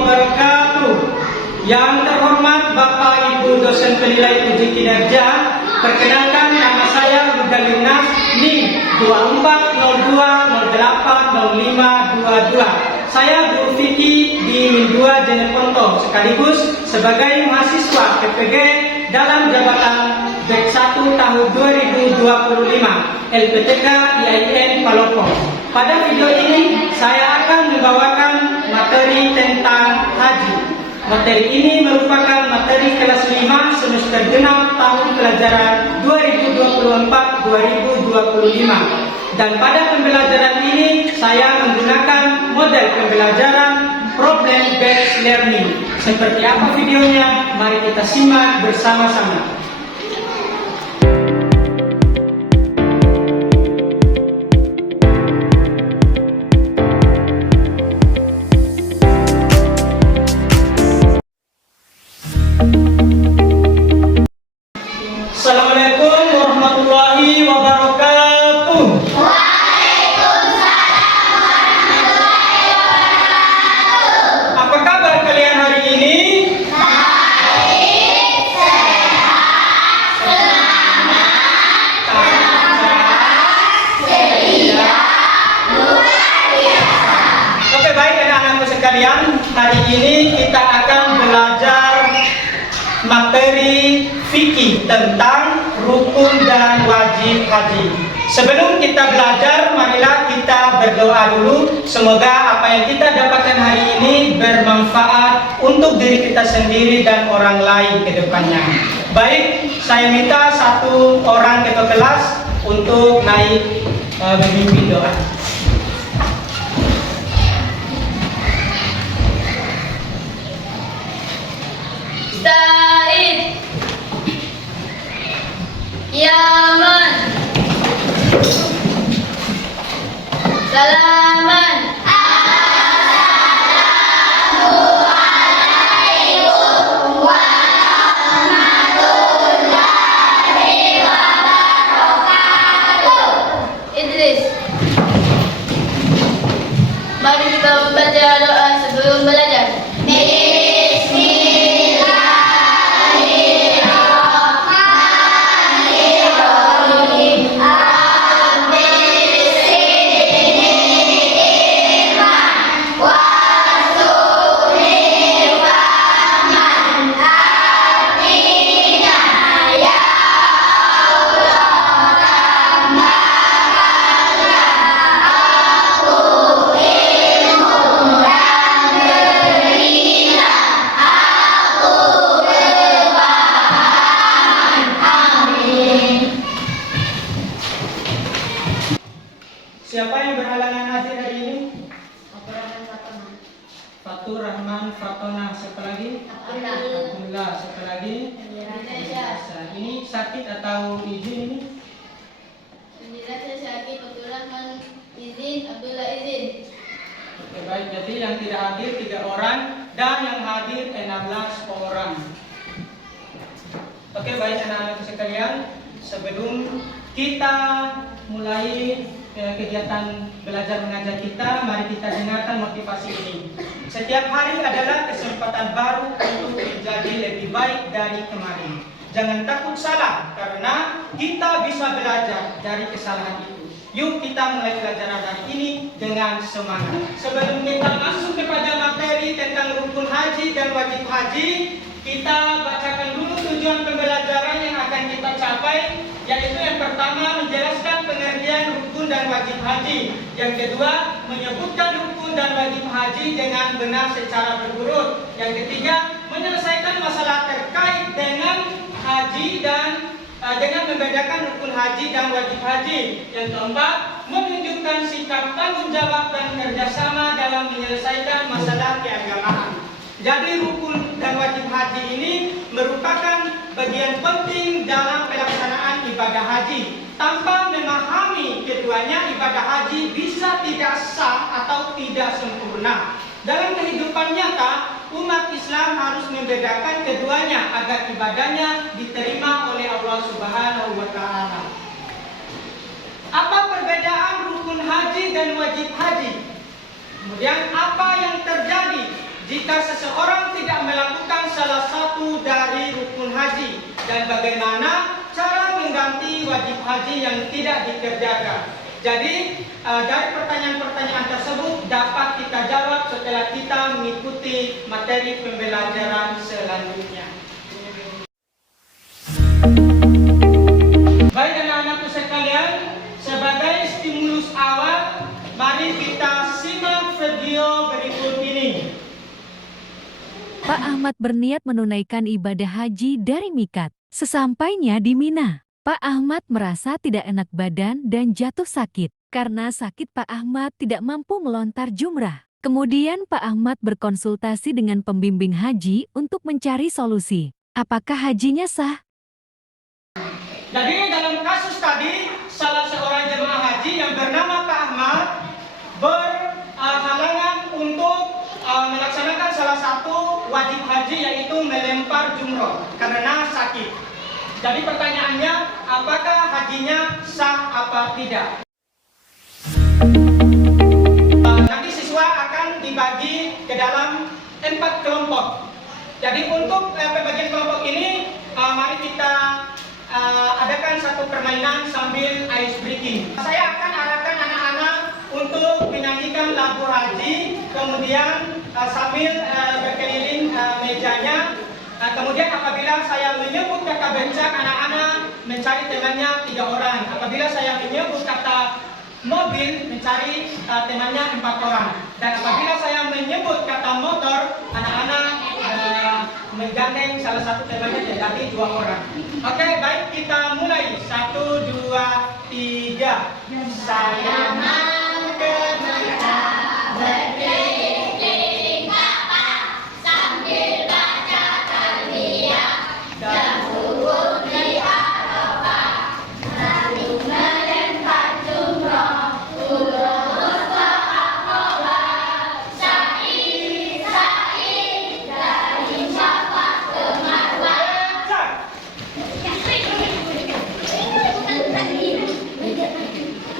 wabarakatuh. Yang terhormat Bapak Ibu dosen penilai uji kinerja, perkenalkan nama saya Budalinas NIM 2402080522. Saya guru fikih di MIN 2 Jeneponto sekaligus sebagai mahasiswa PPG dalam jabatan batch 1 tahun 2025 LPTK IAIN Palopo. Pada video ini saya akan membawakan materi tentang haji. Materi ini merupakan materi kelas 5 semester genap tahun pelajaran 2024-2025. Dan pada pembelajaran ini saya menggunakan model pembelajaran problem based learning. Seperti apa videonya? Mari kita simak bersama-sama. Assalamualaikum warahmatullahi wabarakatuh. Waalaikumsalam warahmatullahi wabarakatuh. Apa kabar kalian hari ini? Baik, sehat, semangat, cerdas, ceria, luar biasa. Oke, baik anak-anakku sekalian, hari ini kita akan belajar materi fikih tentang rukun dan wajib haji. Sebelum kita belajar, marilah kita berdoa dulu. Semoga apa yang kita dapatkan hari ini bermanfaat untuk diri kita sendiri dan orang lain ke depannya. Baik, saya minta satu orang ketua kelas untuk naik memimpin doa. Said, Yaman, Salaman, Assalamualaikum warahmatullahi wabarakatuh. Idris, mari kita membaca doa sebelum belajar. Siapa yang berhalangan hadir hari ini? Fatur Rahman Fatona. Siapa lagi? Abdullah. Siapa lagi? Ini sakit atau izin ini? Oke, baik, jadi yang tidak hadir 3 orang dan yang hadir 16 orang. Oke, baik anak-anak sekalian, sebelum kita mulai kegiatan belajar mengajar kita, mari kita dengarkan motivasi ini. Setiap hari adalah kesempatan baru untuk menjadi lebih baik dari kemarin. Jangan takut salah, karena kita bisa belajar dari kesalahan itu. Yuk kita mulai pelajaran hari ini dengan semangat. Sebelum kita masuk kepada materi tentang rukun haji dan wajib haji, kita bacakan dulu tujuan pembelajaran yang akan kita capai, yaitu yang pertama menjelaskan pengertian rukun dan wajib haji. Yang kedua, menyebutkan rukun dan wajib haji dengan benar secara berurut. Yang ketiga, menyelesaikan masalah terkait dengan haji dan dengan membedakan rukun haji dan wajib haji. Yang keempat, menunjukkan sikap tanggung jawab dan kerjasama dalam menyelesaikan masalah keagamaan. Jadi rukun dan wajib haji ini merupakan bagian penting dalam pelaksanaan ibadah haji. Tanpa memahami keduanya, ibadah haji bisa tidak sah atau tidak sempurna. Dalam kehidupan nyata, umat Islam harus membedakan keduanya agar ibadahnya diterima oleh Allah Subhanahu wa Ta'ala. Apa perbedaan rukun haji dan wajib haji? Kemudian apa yang terjadi jika jika seseorang tidak melakukan salah satu dari rukun haji dan bagaimana cara mengganti wajib haji yang tidak dikerjakan. Jadi dari pertanyaan-pertanyaan tersebut dapat kita jawab setelah kita mengikuti materi pembelajaran selanjutnya. Baik anak-anakku sekalian, sebagai stimulus awal, mari kita simak video berikut ini. Pak Ahmad berniat menunaikan ibadah haji dari mikat. Sesampainya di Mina, Pak Ahmad merasa tidak enak badan dan jatuh sakit. Karena sakit, Pak Ahmad tidak mampu melontar jumrah. Kemudian Pak Ahmad berkonsultasi dengan pembimbing haji untuk mencari solusi. Apakah hajinya sah? Jadi dalam kasus tadi, salah seorang jemaah haji yang bernama Pak Ahmad berhalangan untuk melaksanakan salah satu wajib haji, yaitu melempar jumroh karena sakit. Jadi pertanyaannya, apakah hajinya sah apa tidak? Nanti siswa akan dibagi ke dalam 4 kelompok. Jadi untuk pembagian kelompok ini, mari kita adakan satu permainan sambil ice breaking. Saya akan arahkan anak-anak untuk menyanyikan lagu haji, kemudian sambil berkeliling mejanya. Kemudian apabila saya menyebut kata bencak, anak-anak mencari temannya 3 orang. Apabila saya menyebut kata mobil, mencari temannya 4 orang. Dan apabila saya menyebut kata motor, anak-anak menggandeng salah satu temannya jadi 2 orang. Oke, baik, kita mulai. 1, 2, 3. Saya mau ke Mekah berkeliling Ka'bah sambil baca talbiyah dan wukuf di Arafah, lalu melempar jumroh, lurus ke Aqabah, sa'i dari Safa ke Marwah.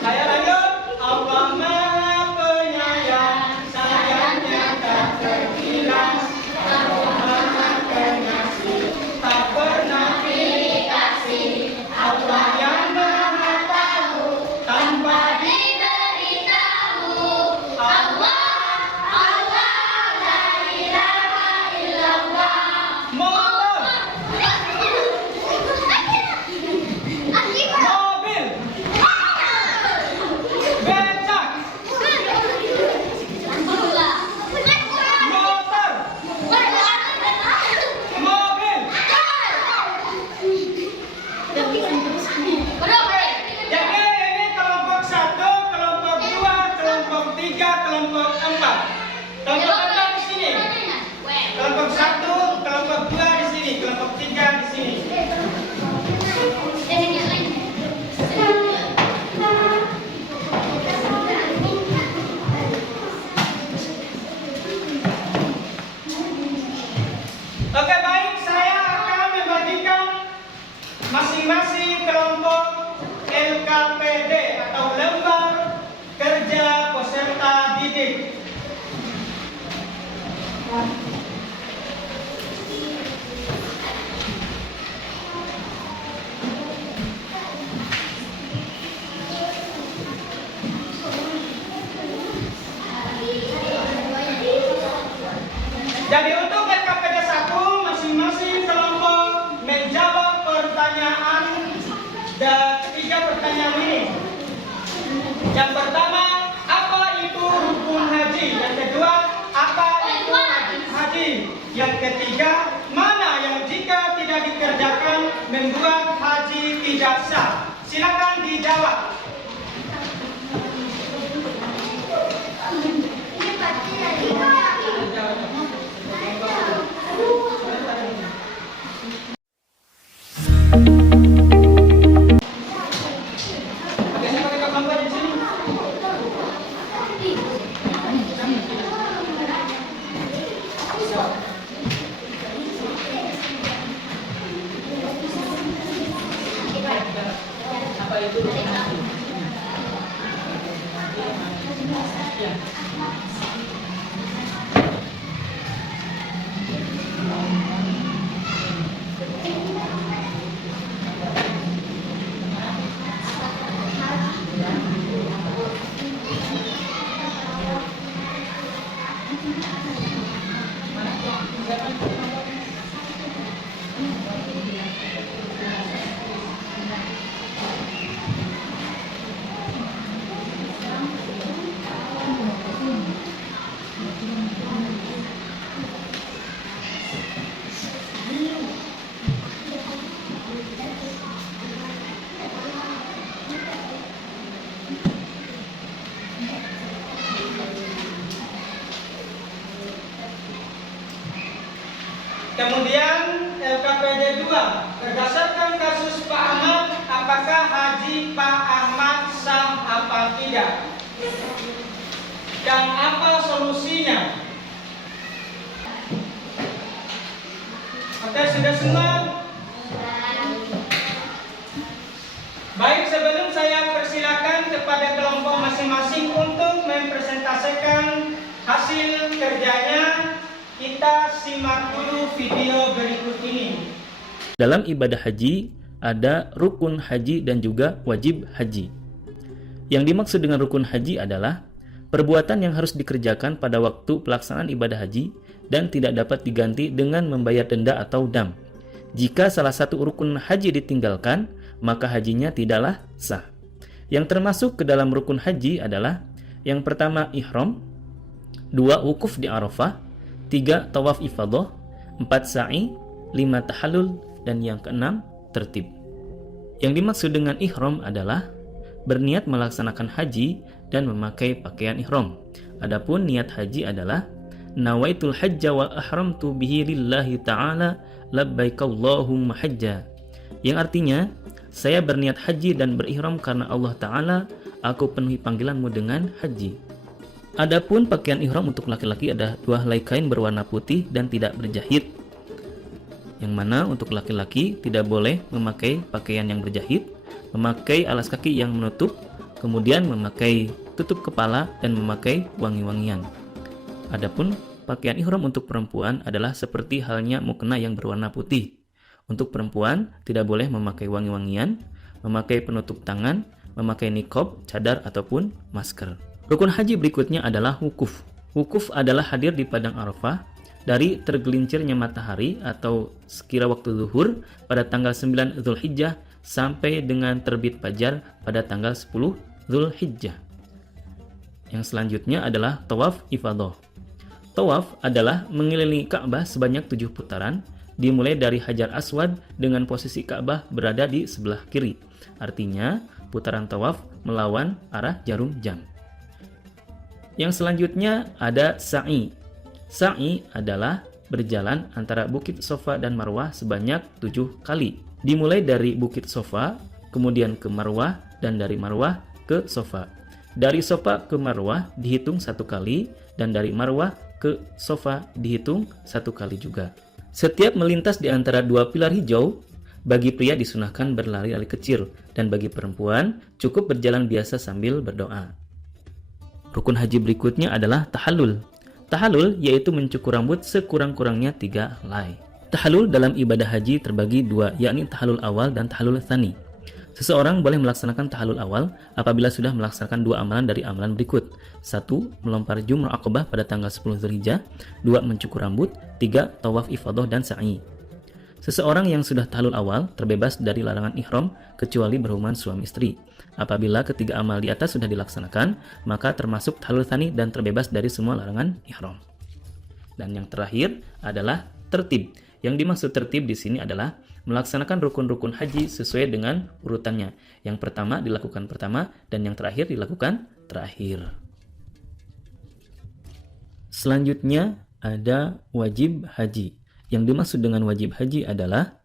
Saya lanjut. Allah Maha Penyayang, sayangnya tak terbilang, Allah Maha Pengasih, tak pernah pilih kasih, Allah yang Maha Tahu tanpa diberitahu. Allah, Allah, la ilaha illallah. Motor, mobil, becak, motor, mobil. Jadi ini kelompok 1, kelompok 2, kelompok 3, kelompok 4. Kelompok 4 di sini. Kelompok 1, kelompok 2 di sini, kelompok 3 di sini. Oke, baik, saya akan membagikan masing-masing kelompok LKPD atau lembar kerja peserta didik. Jadi untuk LKPD 1, masing-masing kelompok menjawab pertanyaan dan 3 pertanyaan ini. Yang pertama, apa itu rukun haji? Yang kedua, apa itu wajib haji? Yang ketiga, mana yang jika tidak dikerjakan membuat haji tidak sah? Silakan dijawab. Oke, saya pakai gambar di sini. Apa itu? Ya. Kemudian LKPD 2, berdasarkan kasus Pak Ahmad, apakah haji Pak Ahmad sah apa tidak? Dan apa solusinya? Oke, sudah semua? Baik, sebelum saya persilakan kepada kelompok masing-masing untuk mempresentasikan hasil kerjanya, kita simak dulu video berikut ini. Dalam ibadah haji, ada rukun haji dan juga wajib haji. Yang dimaksud dengan rukun haji adalah perbuatan yang harus dikerjakan pada waktu pelaksanaan ibadah haji dan tidak dapat diganti dengan membayar denda atau dam. Jika salah satu rukun haji ditinggalkan, maka hajinya tidaklah sah. Yang termasuk ke dalam rukun haji adalah yang pertama ihram, 2 wukuf di Arafah, 3 tawaf ifadah, 4 sa'i, 5 tahallul, dan yang keenam tertib. Yang dimaksud dengan ihram adalah berniat melaksanakan haji dan memakai pakaian ihram. Adapun niat haji adalah nawaitul hajja wa ahramtu bihi lillahi ta'ala labbaik Allahumma hajja, yang artinya saya berniat haji dan berihram karena Allah Ta'ala, aku penuhi panggilanmu dengan haji. Adapun pakaian ihram untuk laki-laki ada 2 helai kain berwarna putih dan tidak berjahit. Yang mana untuk laki-laki tidak boleh memakai pakaian yang berjahit, memakai alas kaki yang menutup, kemudian memakai tutup kepala dan memakai wangi-wangian. Adapun pakaian ihram untuk perempuan adalah seperti halnya mukena yang berwarna putih. Untuk perempuan tidak boleh memakai wangi-wangian, memakai penutup tangan, memakai niqab, cadar ataupun masker. Rukun haji berikutnya adalah wukuf. Wukuf adalah hadir di padang Arafah dari tergelincirnya matahari atau sekira waktu zuhur pada tanggal 9 Zulhijjah sampai dengan terbit fajar pada tanggal 10 Zulhijjah. Yang selanjutnya adalah tawaf ifadah. Tawaf adalah mengelilingi Ka'bah sebanyak 7 putaran, dimulai dari Hajar Aswad dengan posisi Ka'bah berada di sebelah kiri. Artinya, putaran tawaf melawan arah jarum jam. Yang selanjutnya ada sa'i. Sa'i adalah berjalan antara Bukit Sofa dan Marwah sebanyak 7 kali. Dimulai dari Bukit Sofa, kemudian ke Marwah, dan dari Marwah ke Sofa. Dari Sofa ke Marwah dihitung 1 kali, dan dari Marwah ke Sofa dihitung 1 kali juga. Setiap melintas di antara 2 pilar hijau, bagi pria disunahkan berlari-lari kecil, dan bagi perempuan cukup berjalan biasa sambil berdoa. Rukun haji berikutnya adalah tahallul. Tahallul yaitu mencukur rambut sekurang-kurangnya 3 helai. Tahallul dalam ibadah haji terbagi 2, yakni tahallul awal dan tahallul tsani. Seseorang boleh melaksanakan tahallul awal apabila sudah melaksanakan 2 amalan dari amalan berikut. 1. Melempar jumrah Aqabah pada tanggal 10 Zulhijjah. 2. Mencukur rambut. 3. Tawaf ifadah dan sa'i. Seseorang yang sudah tahallul awal terbebas dari larangan ihram kecuali berhubungan suami istri. Apabila ketiga amal di atas sudah dilaksanakan, maka termasuk tahallul tsani dan terbebas dari semua larangan ihram. Dan yang terakhir adalah tertib. Yang dimaksud tertib di sini adalah melaksanakan rukun-rukun haji sesuai dengan urutannya. Yang pertama dilakukan pertama dan yang terakhir dilakukan terakhir. Selanjutnya ada wajib haji. Yang dimaksud dengan wajib haji adalah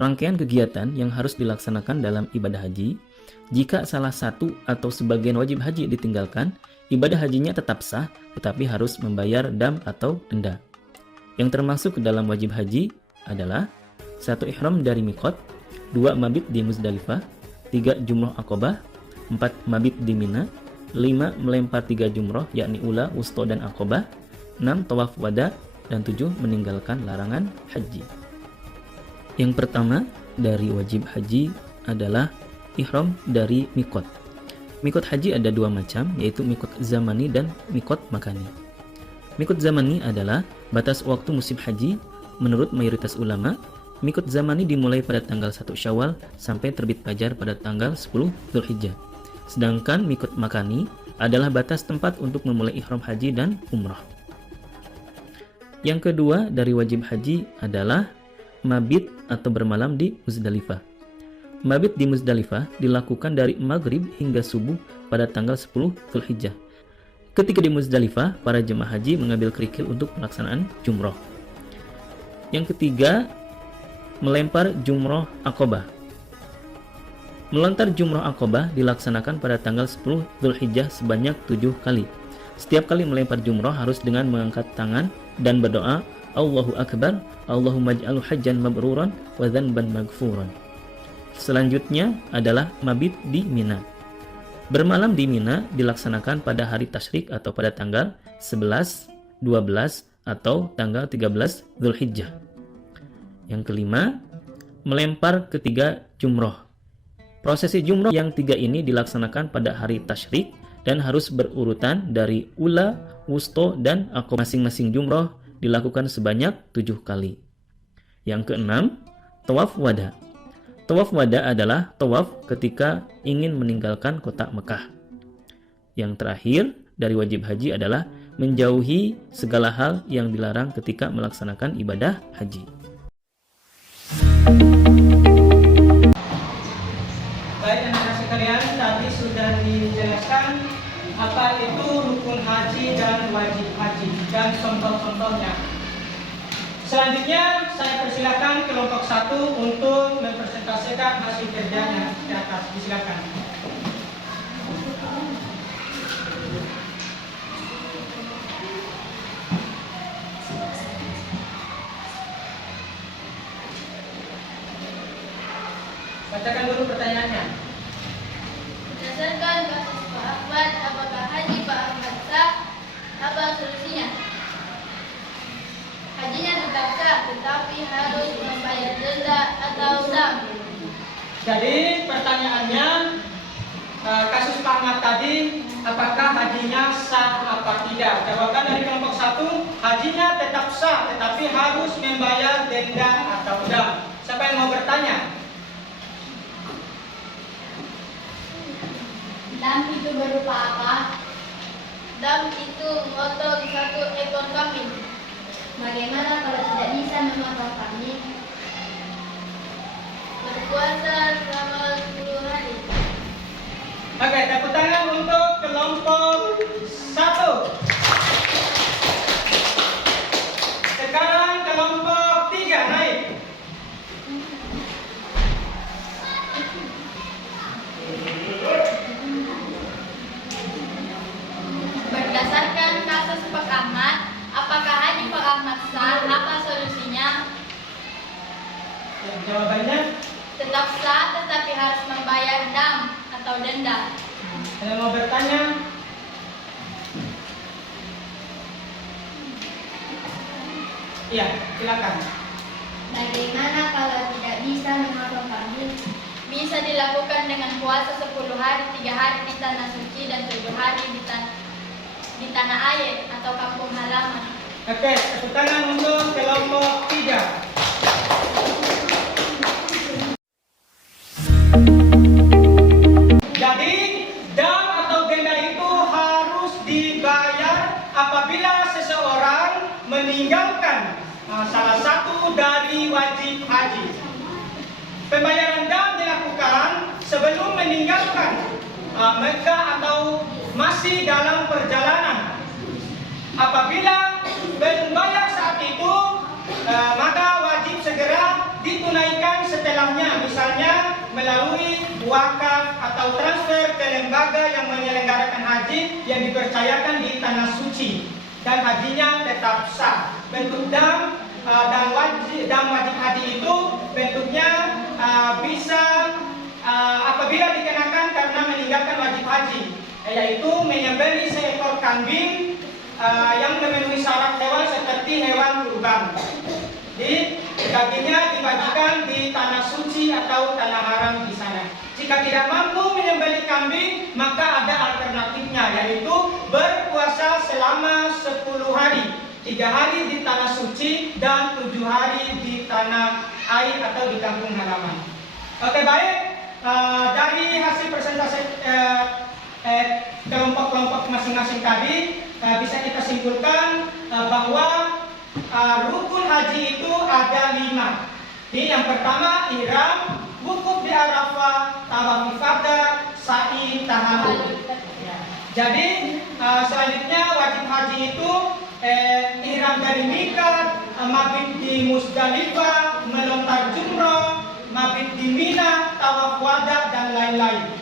rangkaian kegiatan yang harus dilaksanakan dalam ibadah haji. Jika salah satu atau sebagian wajib haji ditinggalkan, ibadah hajinya tetap sah tetapi harus membayar dam atau denda. Yang termasuk ke dalam wajib haji adalah 1. Ihram dari miqat, 2. Mabit di Muzdalifah, 3. Jumrah Aqabah, 4. Mabit di Mina, 5. Melempar 3 jumrah yakni ula, wusta, dan Aqabah, 6. Tawaf wada, dan 7. Meninggalkan larangan haji. Yang pertama dari wajib haji adalah ihram dari miqat. Miqat haji ada 2 macam, yaitu miqat zamani dan miqat makani. Mikot zamani adalah batas waktu musim haji. Menurut mayoritas ulama, mikot zamani dimulai pada tanggal 1 Syawal sampai terbit fajar pada tanggal 10 Dzulhijjah. Sedangkan mikot makani adalah batas tempat untuk memulai ihram haji dan umrah. Yang kedua dari wajib haji adalah mabit atau bermalam di Muzdalifah. Mabit di Muzdalifah dilakukan dari maghrib hingga subuh pada tanggal 10 Dzulhijjah. Ketika di Muzdalifah, para jemaah haji mengambil kerikil untuk pelaksanaan jumroh. Yang ketiga, melempar jumroh Aqabah. Melontar jumroh Aqabah dilaksanakan pada tanggal 10 Dzulhijjah sebanyak 7 kali. Setiap kali melempar jumroh harus dengan mengangkat tangan dan berdoa, Allahu Akbar, Allahumma ij'alhu hajjan mabruran wa dzanban maghfuran. Selanjutnya adalah mabit di Mina. Bermalam di Mina dilaksanakan pada hari tasyrik atau pada tanggal 11, 12, atau tanggal 13 Dzulhijjah. Yang kelima, melempar ketiga jumroh. Prosesi jumroh yang tiga ini dilaksanakan pada hari tasyrik dan harus berurutan dari ula, wusto, dan aqabah. Masing-masing jumroh dilakukan sebanyak 7 kali. Yang keenam, tawaf wada. Tawaf wada adalah tawaf ketika ingin meninggalkan kota Mekah. Yang terakhir dari wajib haji adalah menjauhi segala hal yang dilarang ketika melaksanakan ibadah haji. Baik anak-anak sekalian, tadi sudah dijelaskan apa itu rukun haji dan wajib haji dan contoh-contohnya. Selanjutnya saya persilakan kelompok 1 untuk mempresentasikan hasil kerjanya di atas. Disilakan. Bacakan dulu pertanyaannya. Berdasarkan kasus Pak Ahmad, apakah haji Pak Ahmad sah? Apa solusinya? Hajinya tetap sah, tetapi harus membayar denda atau dam. Jadi pertanyaannya, kasus Pak Ahmad tadi, apakah hajinya sah apa tidak? Jawaban dari kelompok 1, hajinya tetap sah, tetapi harus membayar denda atau dam. Siapa yang mau bertanya? Dam itu berupa apa? Dam itu memotong 1 ekor kambing. Bagaimana kalau tidak bisa memotong kambing? Berpuasa selama 10 hari. Oke, tepuk tangan untuk kelompok 1. Sekarang kelompok 3 naik. Berdasarkan kasus Pak Ahmad, apakah haji Pak Ahmad sah? Apa solusinya? Jawabannya, Tetap sah, tetapi harus membayar dam atau denda. ada yang mau bertanya? Iya, silakan. Bagaimana kalau tidak bisa memotong kambing? Bisa dilakukan dengan puasa 10 hari, 3 hari di tanah suci dan 7 hari di tanah air atau kampung halaman. Oke, tepuk tangan untuk kelompok 3. Jadi, dam atau denda itu harus dibayar apabila seseorang meninggalkan salah satu dari wajib haji. Pembayaran dam dilakukan sebelum meninggalkan Mekah atau masih dalam perjalanan. Apabila belum bayar saat itu, maka wajib segera ditunaikan setelahnya, misalnya melalui wakaf atau transfer ke lembaga yang menyelenggarakan haji yang dipercayakan di tanah suci, dan hajinya tetap sah. Bentuk dam dan wajib haji itu bentuknya bisa apabila dikenakan karena meninggalkan wajib haji, yaitu menyembelih seekor kambing yang memenuhi syarat hewan seperti hewan kurban. Dagingnya dibagikan di tanah suci atau tanah haram di sana. Jika tidak mampu menyembelih kambing, maka ada alternatifnya, yaitu berpuasa selama 10 hari, 3 hari di tanah suci dan 7 hari di tanah air atau di kampung halaman. Oke, baik. Dari hasil presentasi kelompok-kelompok masing-masing tadi, bisa kita simpulkan bahwa rukun haji itu ada 5. Jadi yang pertama ihram, wukuf di Arafah, tawaf ifadah, sa'i, tahallul. Jadi selanjutnya wajib haji itu ihram dari miqat, mabit di Musdalifah, melontar jumrah, mabit di Mina, tawaf wada dan lain-lain.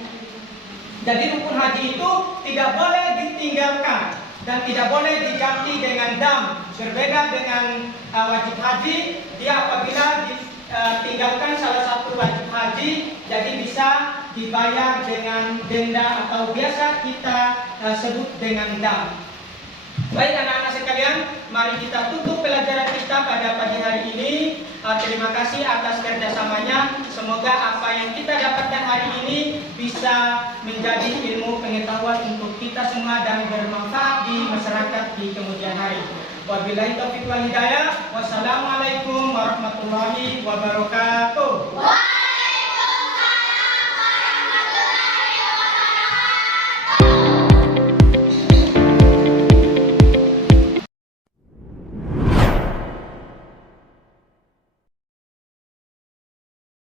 Jadi rukun haji itu tidak boleh ditinggalkan dan tidak boleh diganti dengan dam. Berbeda dengan wajib haji, dia apabila ditinggalkan salah satu wajib haji, jadi bisa dibayar dengan denda atau biasa kita sebut dengan dam. Baik anak-anak sekalian, mari kita tutup pelajaran kita pada pagi hari ini. Terima kasih atas kerjasamanya. Semoga apa yang kita dapatkan hari ini bisa menjadi ilmu pengetahuan untuk kita semua dan bermanfaat di masyarakat di kemudian hari. Wabillahi taufiq wal hidayah. Wassalamualaikum warahmatullahi wabarakatuh.